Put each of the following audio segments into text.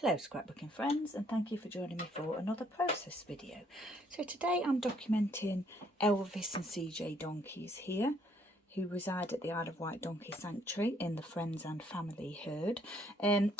Hello scrapbooking friends, and thank you for joining me for another process video. So today I'm documenting Elvis and CJ donkeys here, who reside at the Isle of Wight Donkey Sanctuary in the Friends and Family herd.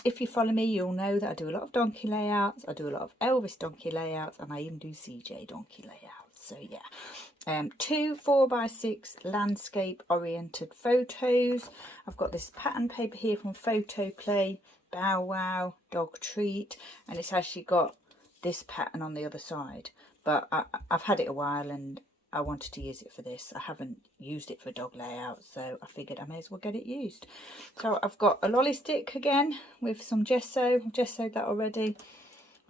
If you follow me, you'll know that I do a lot of donkey layouts, I do a lot of Elvis donkey layouts, and I even do CJ donkey layouts. So yeah, 2 4x6 landscape oriented photos. I've got this pattern paper here from Photoplay BowWow dog treat, and it's actually got this pattern on the other side, but I've had it a while and I wanted to use it for this. I haven't used it for dog layout, so I figured I may as well get it used. So I've got a lolly stick again with some gesso. I've gessoed that already.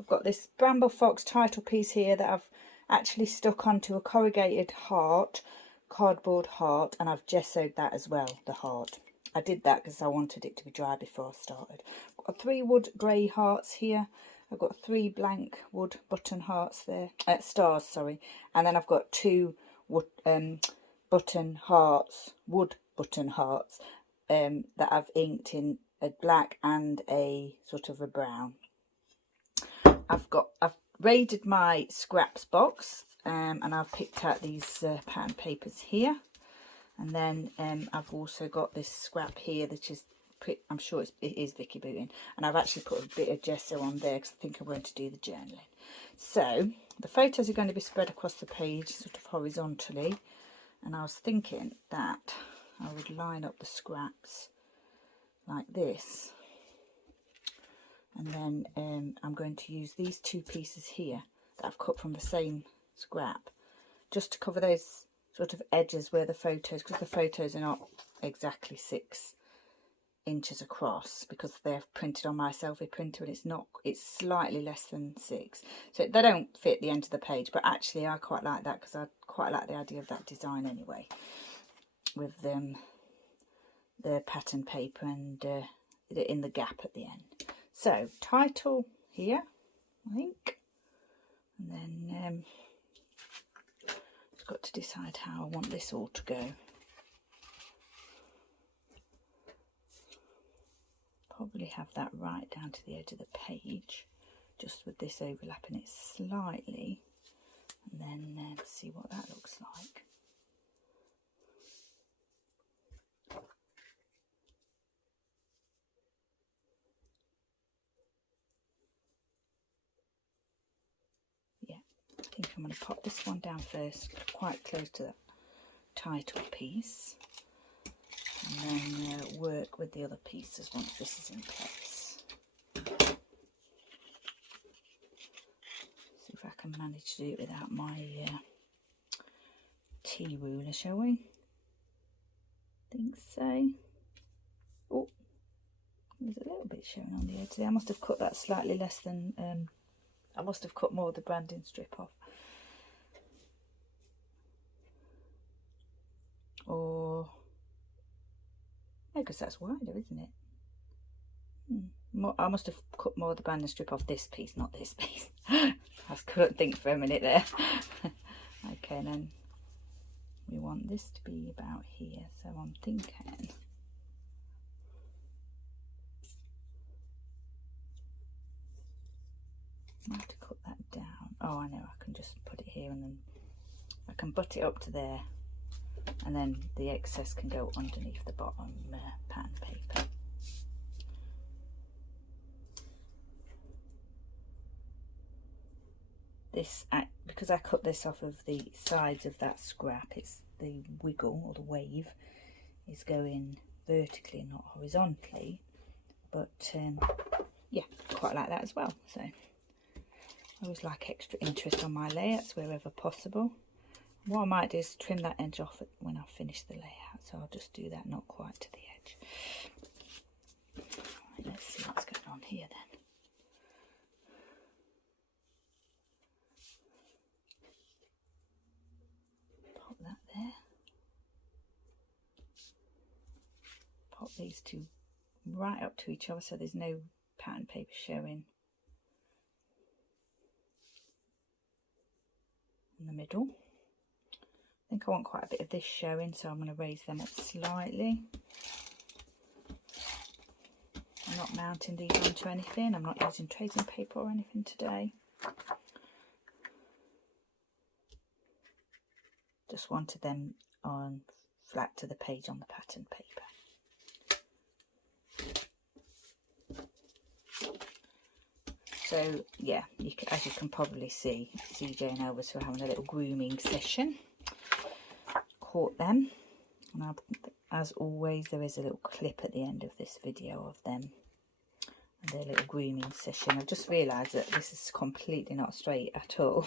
I've got this Bramble Fox title piece here that I've actually stuck onto a corrugated heart, cardboard heart, and I've gessoed that as well, the heart. I did that because I wanted it to be dry before I started. I've got 3 wood grey hearts here. I've got 3 blank wood button hearts there, stars, sorry. And then I've got 2 wood button hearts, wood button hearts that I've inked in a black and a sort of a brown. I've raided my scraps box and I've picked out these pattern papers here. And then I've also got this scrap here that is, I'm sure it is Vicky Booting. And I've actually put a bit of gesso on there because I think I'm going to do the journaling. So the photos are going to be spread across the page sort of horizontally. And I was thinking that I would line up the scraps like this. And then I'm going to use these 2 pieces here that I've cut from the same scrap just to cover those sort of edges where the photos, because the photos are not exactly 6 inches across because they're printed on my selfie printer, and it's slightly less than 6, so they don't fit the end of the page. But actually I quite like that because I quite like the idea of that design anyway, with the pattern paper and in the gap at the end. So title here, I think, and then got to decide how I want this all to go. Probably have that right down to the edge of the page, just with this overlapping it slightly, and then see what that looks like. Yeah, I think I'm going to pop this one down first, quite close to the title piece, and then work with the other pieces once this is in place. See if I can manage to do it without my tea ruler, shall we? Think so. Oh, there's a little bit showing on the edge there. I must have cut that slightly less than, I must have cut more of the branding strip off. Or, yeah, because that's wider, isn't it? I must have cut more of the branding strip off this piece, not this piece. I couldn't think for a minute there. Okay, then we want this to be about here, so I'm thinking I have to cut that down. Oh, I know, I can just put it here and then I can butt it up to there, and then the excess can go underneath the bottom pattern paper. This, because I cut this off of the sides of that scrap, it's the wiggle or the wave is going vertically, not horizontally. But yeah, quite like that as well. So I always like extra interest on my layouts wherever possible. What I might do is trim that edge off when I finish the layout, so I'll just do that, not quite to the edge. Right, let's see what's going on here then. Pop that there. Pop these 2 right up to each other so there's no pattern paper showing in the middle. I think I want quite a bit of this showing, so I'm going to raise them up slightly. And not mounting these onto anything. I'm not using tracing paper or anything today. Just wanted them on flat to the page on the pattern paper. So yeah, as you can probably see, CJ and Elvis were having a little grooming session. Caught them. And as always, there is a little clip at the end of this video of them and their little grooming session. I've just realised that this is completely not straight at all.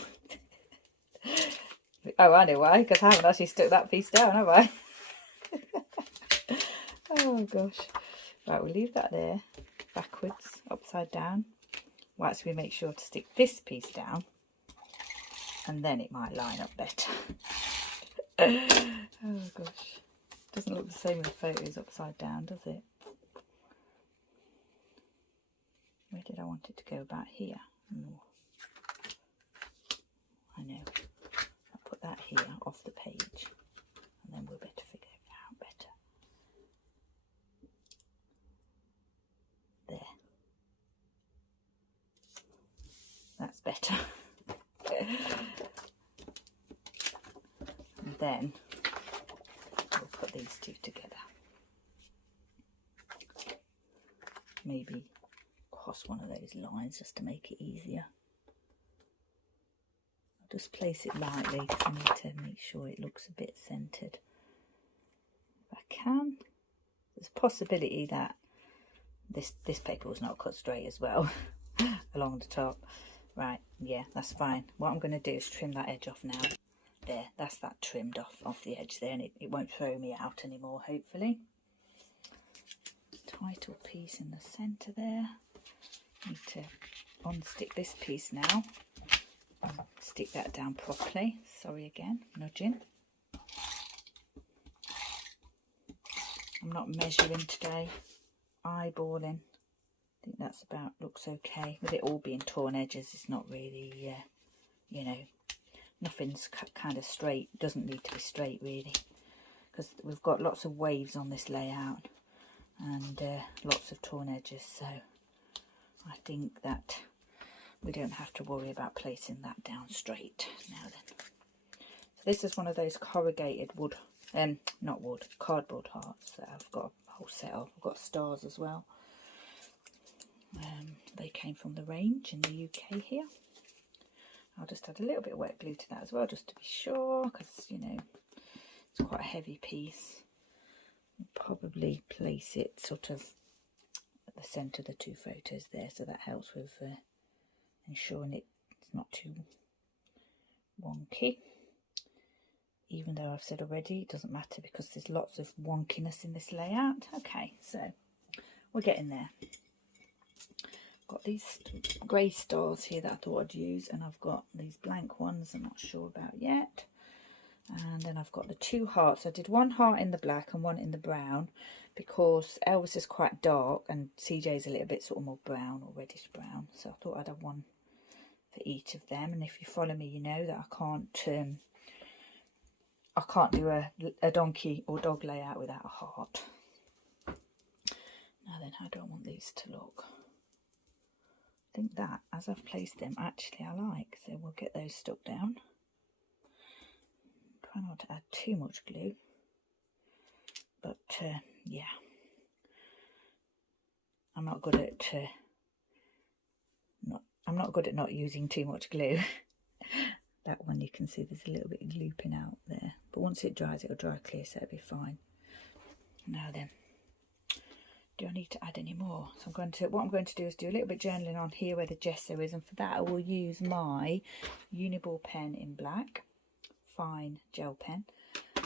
Oh, I know why, because I haven't actually stuck that piece down, have I? Oh gosh. Right, we'll leave that there, backwards, upside down. Well, actually, we make sure to stick this piece down, and then it might line up better. Oh gosh. Doesn't look the same in the photos upside down, does it? Where did I want it to go? About here? Oh, I know. I'll put that here off the page, and then we'll better figure it out better. There. That's better. And then we'll put these two together. Maybe cross one of those lines just to make it easier. I'll just place it lightly because I need to make sure it looks a bit centered. If I can. There's a possibility that this paper was not cut straight as well along the top. Right, yeah, that's fine. What I'm going to do is trim that edge off now. There, that's that trimmed off the edge there, and it won't throw me out anymore, hopefully. Title piece in the centre there. Need to unstick this piece now. Stick that down properly. Sorry again, nudging. I'm not measuring today, eyeballing. I think that's about, looks okay. With it all being torn edges, it's not really, you know, nothing's kind of straight. Doesn't need to be straight really, because we've got lots of waves on this layout and lots of torn edges. So I think that we don't have to worry about placing that down straight now then. So this is one of those corrugated wood, not wood, cardboard hearts that I've got a whole set of. I've got stars as well. They came from the range in the UK here. I'll just add a little bit of wet glue to that as well, just to be sure, because you know it's quite a heavy piece. I'll probably place it sort of at the centre of the two photos there, so that helps with ensuring it's not too wonky. Even though I've said already it doesn't matter because there's lots of wonkiness in this layout. Okay, so we're getting there. Got these grey stars here that I thought I'd use, and I've got these blank ones I'm not sure about yet, and then I've got the two hearts. I did one heart in the black and one in the brown because Elvis is quite dark and CJ's a little bit sort of more brown or reddish brown, so I thought I'd have one for each of them. And if you follow me, you know that I can't do a donkey or dog layout without a heart. Now then, how do I want these to look? I think that, as I've placed them, actually I like, so we'll get those stuck down. Try not to add too much glue, but yeah, I'm not good at not using too much glue. That one you can see there's a little bit of looping out there, but once it dries it'll dry clear, so it'll be fine. Now then, do I need to add any more? So what I'm going to do is do a little bit journaling on here where the gesso is, and for that I will use my Uniball pen in black, fine gel pen.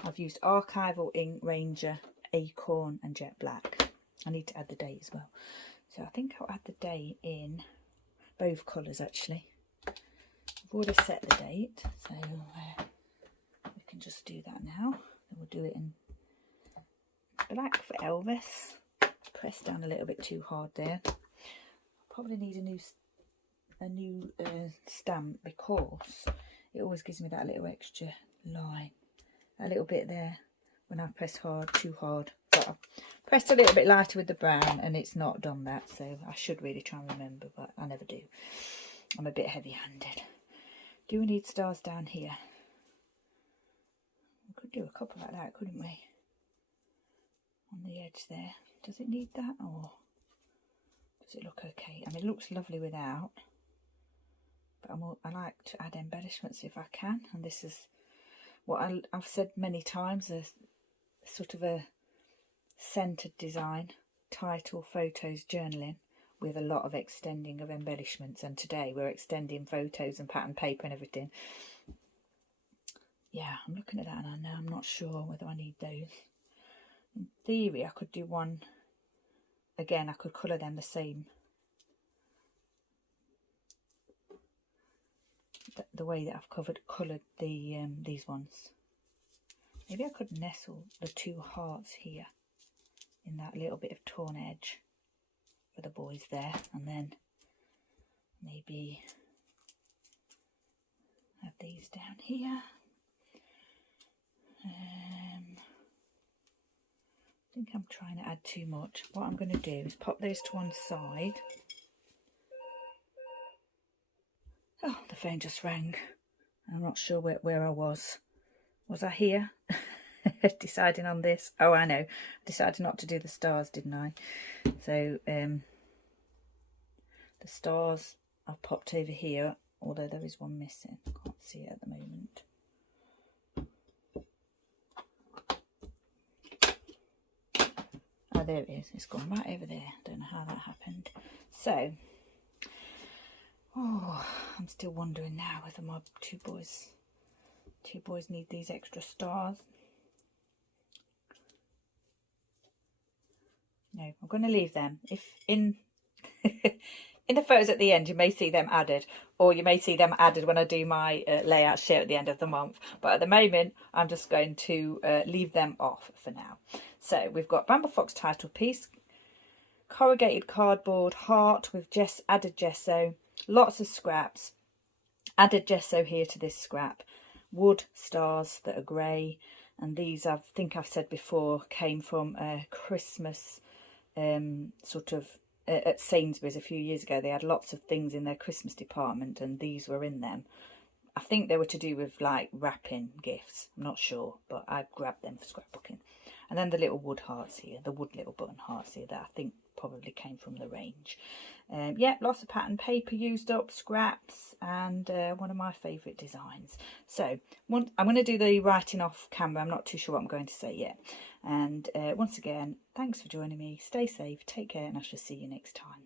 I've used Archival Ink, Ranger, Acorn and Jet Black. I need to add the date as well, so I think I'll add the date in both colours actually. I've already set the date, so we can just do that now. Then we'll do it in black for Elvis. Press down a little bit too hard there. Probably need a new stamp, because it always gives me that little extra line, a little bit there when I press hard, too hard. But pressed a little bit lighter with the brown and it's not done that, so I should really try and remember, but I never do. I'm a bit heavy-handed. Do we need stars down here? We could do a couple like that, couldn't we? On the edge there. Does it need that, or does it look okay? I mean, it looks lovely without, but I like to add embellishments if I can, and this is what I've said many times, a sort of a centered design, title, photos, journaling, with a lot of extending of embellishments, and today we're extending photos and pattern paper and everything. Yeah, I'm looking at that and I know I'm not sure whether I need those. In theory, I could do one again. I could colour them the same, the way that I've coloured the these ones. Maybe I could nestle the two hearts here in that little bit of torn edge for the boys there, and then maybe have these down here. I think I'm trying to add too much. What I'm going to do is pop those to one side. Oh, the phone just rang. I'm not sure where I was. Was I here? Deciding on this. Oh, I know. I decided not to do the stars, didn't I? So the stars I've popped over here, although there is one missing. Can't see it at the moment. Oh, there it is. It's gone right over there. Don't know how that happened. So, oh, I'm still wondering now whether my two boys need these extra stars. No, I'm going to leave them. If in in the photos at the end, you may see them added, or you may see them added when I do my layout sheet at the end of the month. But at the moment, I'm just going to leave them off for now. So we've got Bramble Fox title piece, corrugated cardboard, heart with added gesso, lots of scraps, added gesso here to this scrap, wood stars that are grey, and these I think I've said before came from a Christmas sort of at Sainsbury's a few years ago. They had lots of things in their Christmas department and these were in them. I think they were to do with like wrapping gifts, I'm not sure, but I grabbed them for scrapbooking. And then the little wood hearts here, the wood little button hearts here that I think probably came from the range. Yeah, lots of pattern paper used up, scraps, and one of my favourite designs. So I'm going to do the writing off camera. I'm not too sure what I'm going to say yet. And once again, thanks for joining me. Stay safe, take care, and I shall see you next time.